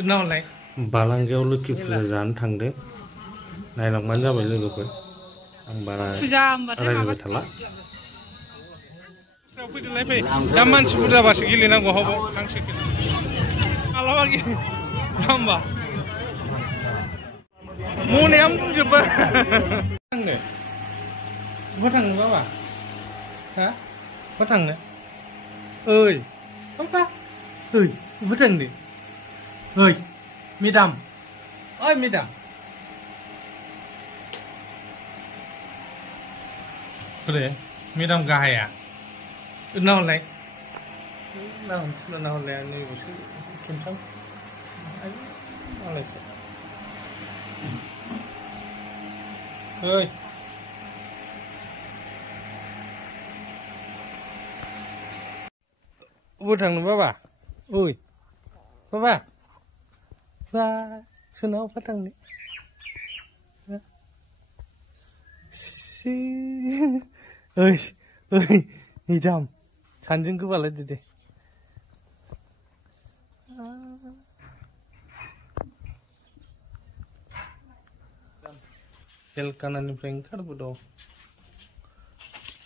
उनावलाय बालांगियाव लोखि फुजा जानो थांदों नायलांबानो जाबाय लोगोफोर आं बारा रायज्लायबाय थाला फैदोलाय फै दा मानसि बुरजाबासो गेलेनांगौ हबाव हांसो मालाबा होमबा मनाया बुंजोब्बाय थांनो बहा थांनो बाबा हा बहा थांनो ओइ बाबा ओइ बहा थांनो ओइ मेदाम ओइ मेदाम बोरे मेदाम गाहाया नाहरलाय नाहरलाय आं नैबेसो खेमसां मालायसो ओइ बहा थांनो बाबा ओइ बाबा बा सोनावबा थांनो ओइ ओइ मेदाम सानजों गोबालाय दे जेलखानानिफ्राय ओंखारबोदों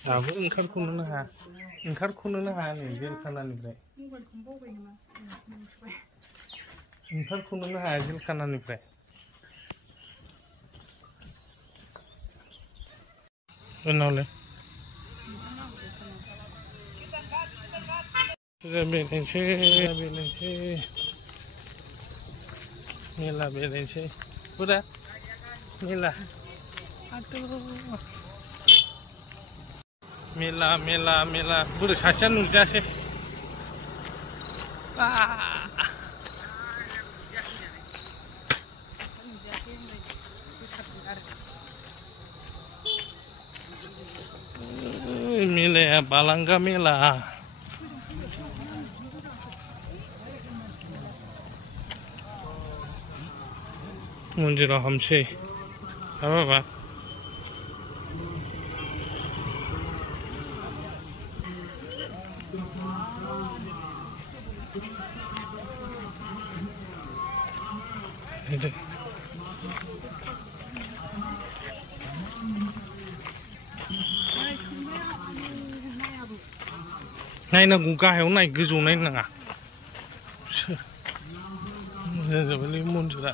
दाबो ओंखारख'नोनो हाया नै जेलखानानिफ्राय ओंखारख'नोनो हाया जेलखानानिफ्राय उनावलाय मेला बेरायनोसै बुरा मेला मेला बुरा सासेया नुजायासै मेलाया बालांगा मेला मन्दिराव हाबसै बाबा नायनांगौ गाहायाव नाय गोजौआव नायनो नाङा मोजां जाबायलै मन्दिरा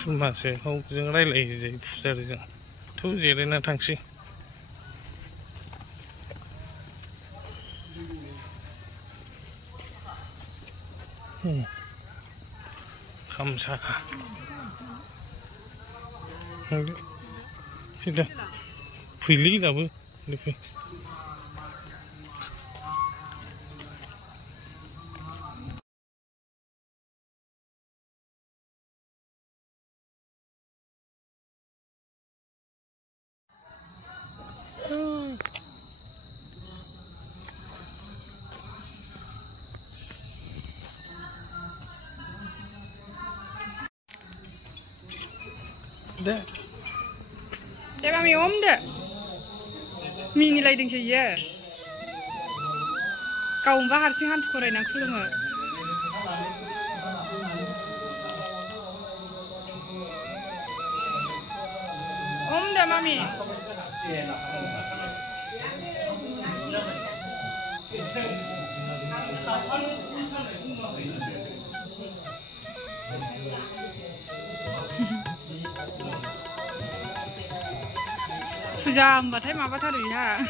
खुरमासो जों रायज्लायो जायो फुजारिजों थ' जिरायना थांसै खामसा सिदा फैलै दाबो फै deh mami om deh mini lain sih ya kau mbak harus hantu korea nak film om deh mami Sejam batai maba tadi ya.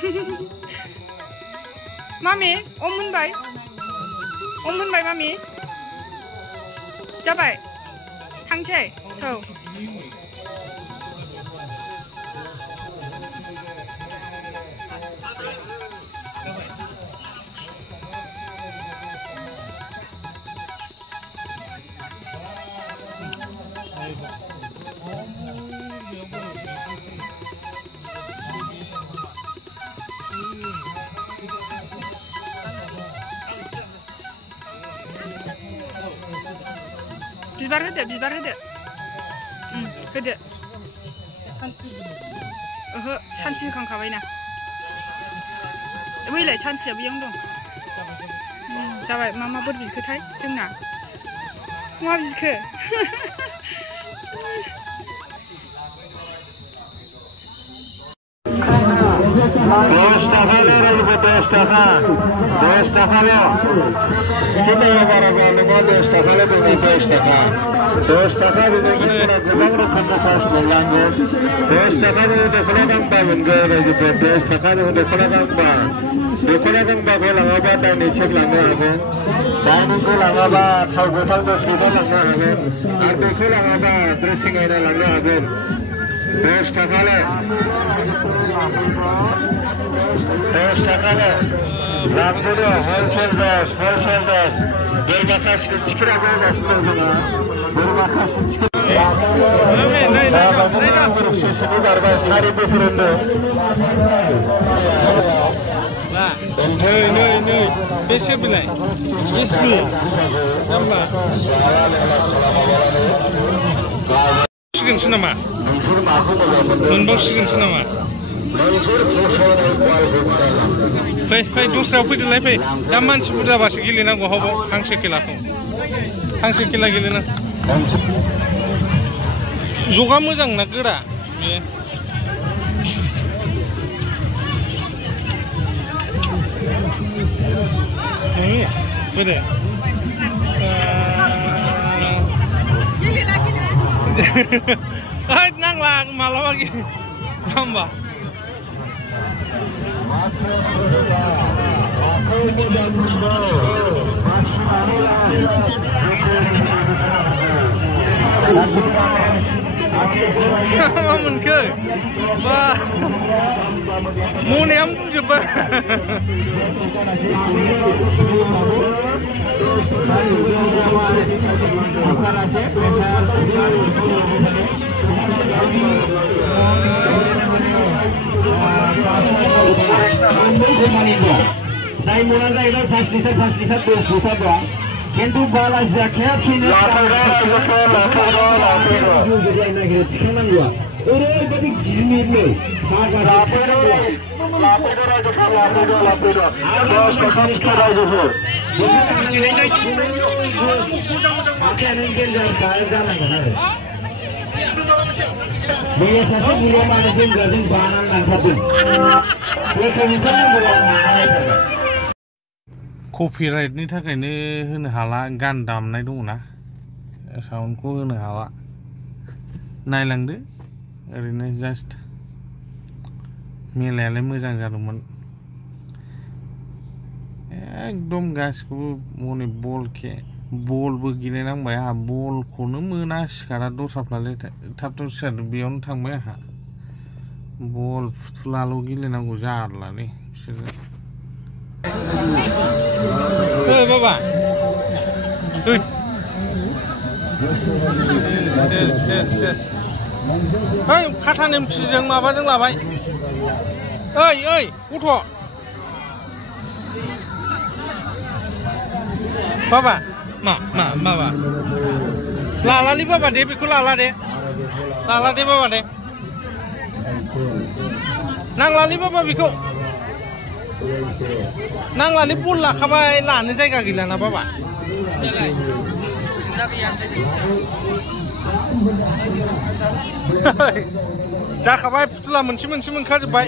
Mami, om munbai mami. Jabai, tangce, tuh. Bibar hodo. Hodo. Oho, सानसे होखांखाबायना. बैलाय सानसेया बेयावनो दं. जाबाय मा बोर बिखोथाय जोंना मा बिखो $10 रायजोफोर $10 बिदिनो बारा नङा $10 दङ $10 बिदिनो गोबां रोखोमनि पास मोनलांगोन $10 दख'ना गांबा मोनगोन रायजोफोर $10 दख'ना गांबाखौ लाङाबा डाइनिं सेट लांनो हागोन डाइनिंखौ लाङाबा थाव गोथां दसेनो लांनो हागोन आरो बेखौ लाङाबा ड्रेसिं आयना लांनो हागोन $10 लांबोदो हलसेल दस बोरमा खासिनि टिकेटआ बायगासिनो दं जोंहा बोरमा खासिनि टिकेट स्टेसननि बारबाय 4 बोसोर होनदों नै बेसे बिलाय 20 मिनिट जाम्बा सिगोनसो नामा मोनबावसिगोनसो नामा फै दस्रायाव फैदोलाय फै दा मानसि बुरजाबासो गेलेनांगौ हबाव हांसो खेलाखौ हांसो खेला गेलेनांगौ जगा मोजां ना गोरा बे बोरो नांला मालाबा होमबा मा मोनखो बा मनायानो बुंजोब्बाय नाय मना जाहैबाय 5 लिटार 10 लिटार दं खिन्थु बालाजिया खेबसेनो नागिरो थिखांनांगौआ ओरैबायदि गिमिरलै जानांगोन आरो बे सासे बुरिया मानो जों बानानै लांथारदों कपिराइटनि थाखायनो होनो हाला गान दामनाय दङना साउन्डखौ होनो हाला नायलांदो ओरैनो जास्ट मेलायालाय मोजां जादोंमोन एकदम गासिखौबो मने बलबो गेलेनांबाय आंहा बलखौनो मोना सिखारा दस्राफ्रालाय थाब सिखार बेयावनो थांबाय आंहा बल फुथुलाल' गेलेनांगौ जारलालै बिसोरो बाबा ओइ खाथा नेमखिजों माबाजों लाबाय ओइ गथ' बाबा माबा लालालै बाबा दे बेखौ लाला दे बाबा दे नांलालै बाबा बेखौ नांलालै बल लाखाबाय लानो जायगा गैलाना बाबा जाखाबाय फुथुला मोनसे मोनखाजोब्बाय